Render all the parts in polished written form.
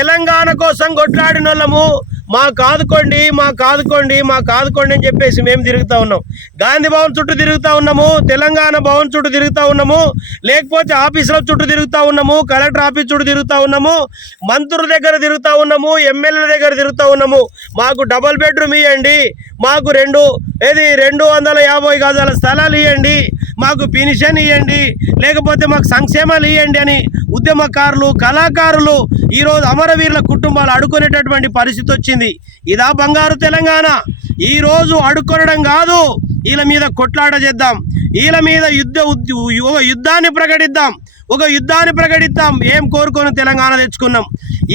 తెలంగాణ కోసం కొట్లాడినోళ్ళము మాకు ఆదుకోండి అని చెప్పేసి మేము తిరుగుతూ ఉన్నాం. గాంధీ భవన్ చుట్టూ తిరుగుతూ ఉన్నాము, తెలంగాణ భవన్ చుట్టూ తిరుగుతూ ఉన్నాము, లేకపోతే ఆఫీసుల చుట్టూ తిరుగుతూ ఉన్నాము, కలెక్టర్ ఆఫీస్ చుట్టూ తిరుగుతూ ఉన్నాము, మంత్రుల దగ్గర తిరుగుతూ ఉన్నాము, ఎమ్మెల్యేల దగ్గర తిరుగుతూ ఉన్నాము. మాకు డబుల్ బెడ్రూమ్ ఇవ్వండి, మాకు 250 గజాల స్థలాలు ఇవ్వండి, మాకు పెన్షన్ ఇవ్వండి, లేకపోతే మాకు సంక్షేమాలు ఇవ్వండి అని ఉద్యమకారులు, కళాకారులు ఈరోజు అమరవీరుల కుటుంబాలు అడుక్కునేటటువంటి పరిస్థితి వచ్చింది. ఇదా బంగారు తెలంగాణ? ఈరోజు అడుక్కొనడం కాదు, వీళ్ళ మీద కొట్లాట చేద్దాం, వీళ్ళ మీద యుద్ధాన్ని ప్రకటిద్దాం. ఏం కోరుకొని తెలంగాణ తెచ్చుకున్నాం?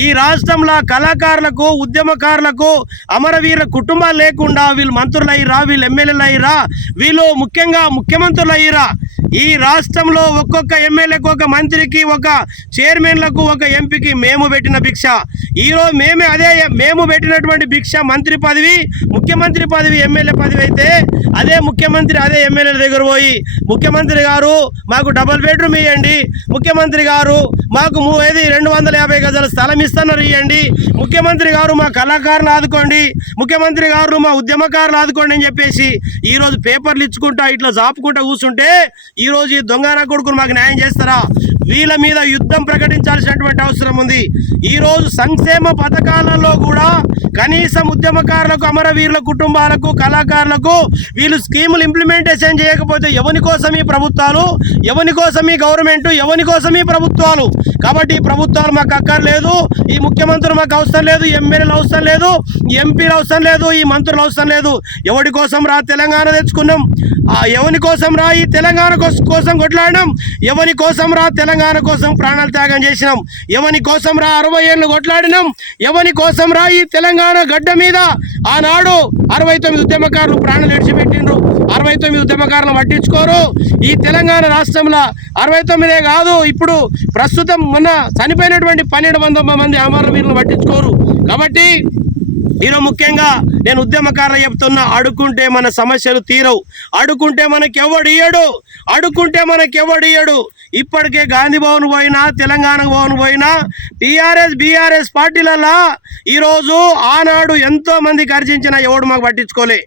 ఈ రాష్ట్రంలో కళాకారులకు, ఉద్యమకారులకు, అమరవీరుల కుటుంబాలు లేకుండా వీళ్ళు మంత్రులు అయ్యిరా, వీళ్ళు ఎమ్మెల్యేలు అయ్యిరా, వీళ్ళు ముఖ్యంగా ముఖ్యమంత్రులు అయ్యిరా. ఈ రాష్ట్రంలో ఒక్కొక్క ఎమ్మెల్యేకు, ఒక మంత్రికి, ఒక చైర్మన్లకు, ఒక ఎంపీకి మేము పెట్టిన భిక్ష. ఈరోజు మేము పెట్టినటువంటి భిక్ష మంత్రి పదవి, ముఖ్యమంత్రి పదవి, ఎమ్మెల్యే పదవి అయితే అదే ముఖ్యమంత్రి అదే ఎమ్మెల్యేల దగ్గర పోయి ముఖ్యమంత్రి గారు మాకు డబుల్ బెడ్రూమ్ ఇవ్వండి, ముఖ్యమంత్రి గారు మాకు 250 గజాల స్థలం ఇస్తున్నారు ఇవ్వండి, ముఖ్యమంత్రి గారు మా కళాకారులు ఆదుకోండి, ముఖ్యమంత్రి గారు మా ఉద్యమకారులు ఆదుకోండి అని చెప్పేసి ఈరోజు పేపర్లు ఇచ్చుకుంటా ఇట్లా జాపుకుంటా కూర్చుంటే ఈరోజు ఈ దొంగన కొడుకులు మాకు న్యాయం చేస్తారా? వీళ్ళ మీద యుద్ధం ప్రకటించాల్సినటువంటి అవసరం ఉంది. ఈరోజు సంక్షేమ పథకాలలో కూడా కనీసం ఉద్యమకారులకు, అమరవీరుల కుటుంబాలకు, కళాకారులకు వీళ్ళు స్కీములు ఇంప్లిమెంటేషన్ చేయకపోతే ఎవరి కోసం ఈ ప్రభుత్వాలు, ఎవరి కోసం ఈ గవర్నమెంట్, ఎవరి కోసం ఈ ప్రభుత్వాలు? కాబట్టి ఈ ప్రభుత్వాలు మాకు అక్కర్లేదు, ఈ ముఖ్యమంత్రులు మాకు అవసరం లేదు, ఎమ్మెల్యేలు అవసరం లేదు, ఎంపీలు అవసరం లేదు, ఈ మంత్రులు అవసరం లేదు. ఎవరి కోసం రా తెలంగాణ తెచ్చుకున్నాం? ఎవరి కోసం రా ఈ తెలంగాణ కోసం కొట్లాడినాం? ఎవరి కోసం రా తెలంగాణ కోసం ప్రాణాలు త్యాగం చేసినాం? ఎవరి కోసం రా 60 ఏళ్ళు కొట్లాడినాం? ఎవరి కోసం రా ఈ తెలంగాణ గడ్డ మీద ఆనాడు 69 ఉద్యమకారులు ప్రాణాలు విడిచిపెట్టిండ్రు? 69 ఉద్యమకారులను పట్టించుకోరు. ఈ తెలంగాణ రాష్ట్రంలో 69 కాదు, ఇప్పుడు ప్రస్తుతం మొన్న చనిపోయినటువంటి 1200 మంది అమరవీరులను పట్టించుకోరు. కాబట్టి ఈరోజు ముఖ్యంగా నేను ఉద్యమకారులు చెప్తున్నా, అడుక్కుంటే మన సమస్యలు తీరవు, అడుక్కుంటే మనకెవడు ఇయ్యడు. ఇప్పటికే గాంధీ భవన్ పోయినా, తెలంగాణ భవన్ పోయినా, టీఆర్ఎస్ బీఆర్ఎస్ పార్టీలలో ఈరోజు ఆనాడు ఎంతో మంది గర్జించిన ఎవడు మాకు పట్టించుకోలే.